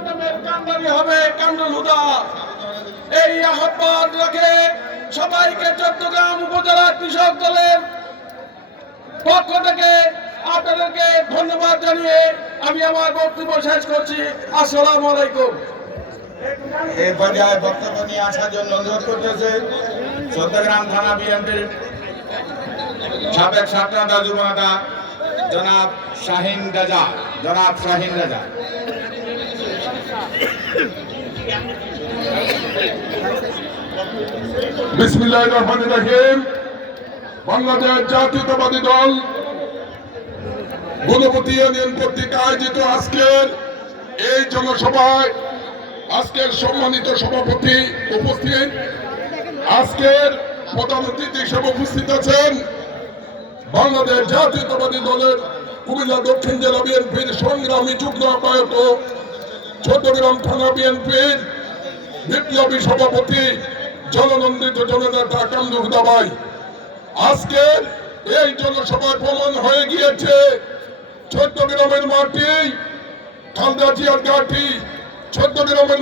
জনগণের কান্ডারি হবে কামরুল হুদা। এই আহ্বান রেখে সবাইকে চট্টগ্রাম উপজেলা কৃষক দলের পক্ষ থেকে আপনাদেরকে ধন্যবাদ জানিয়ে আমি আমার বক্তব্য শেষ করছি। আসসালামু আলাইকুম। এই পর্যায়ে বক্তব্য নিয়ে আসার জন্য অনুরোধ করতেছে চট্টগ্রাম থানা বিএনপির সাবেক ছাত্রনেতা যুবনেতা জনাব শাহিন রাজা। বিসমিল্লাহির রহমানির রহিম। বাংলাদেশ জাতীয়তাবাদী দল গুণপতি ইউনিয়ন কর্তৃক আয়োজিত আজকের এই জনসভায় আজকের সম্মানিত সভাপতি উপস্থিত, আজকের প্রধান অতিথি হিসেবে উপস্থিত আছেন বাংলাদেশ জাতীয়তাবাদী দলের কুমিল্লা দক্ষিণ জেলা বিএনপির সংগ্রামী যুগ্ম আহ্বায়ক ও চট্টগ্রাম থানা বিএনপির বিপ্লবী সভাপতি জননন্দিত জননেতা কামরুল হুদা ভাই। আজকের এই জনসভায় প্রমাণ হয়ে গিয়েছে চট্টগ্রামের মাটি, খালেদা জিয়ার ঘাঁটি, চট্টগ্রামের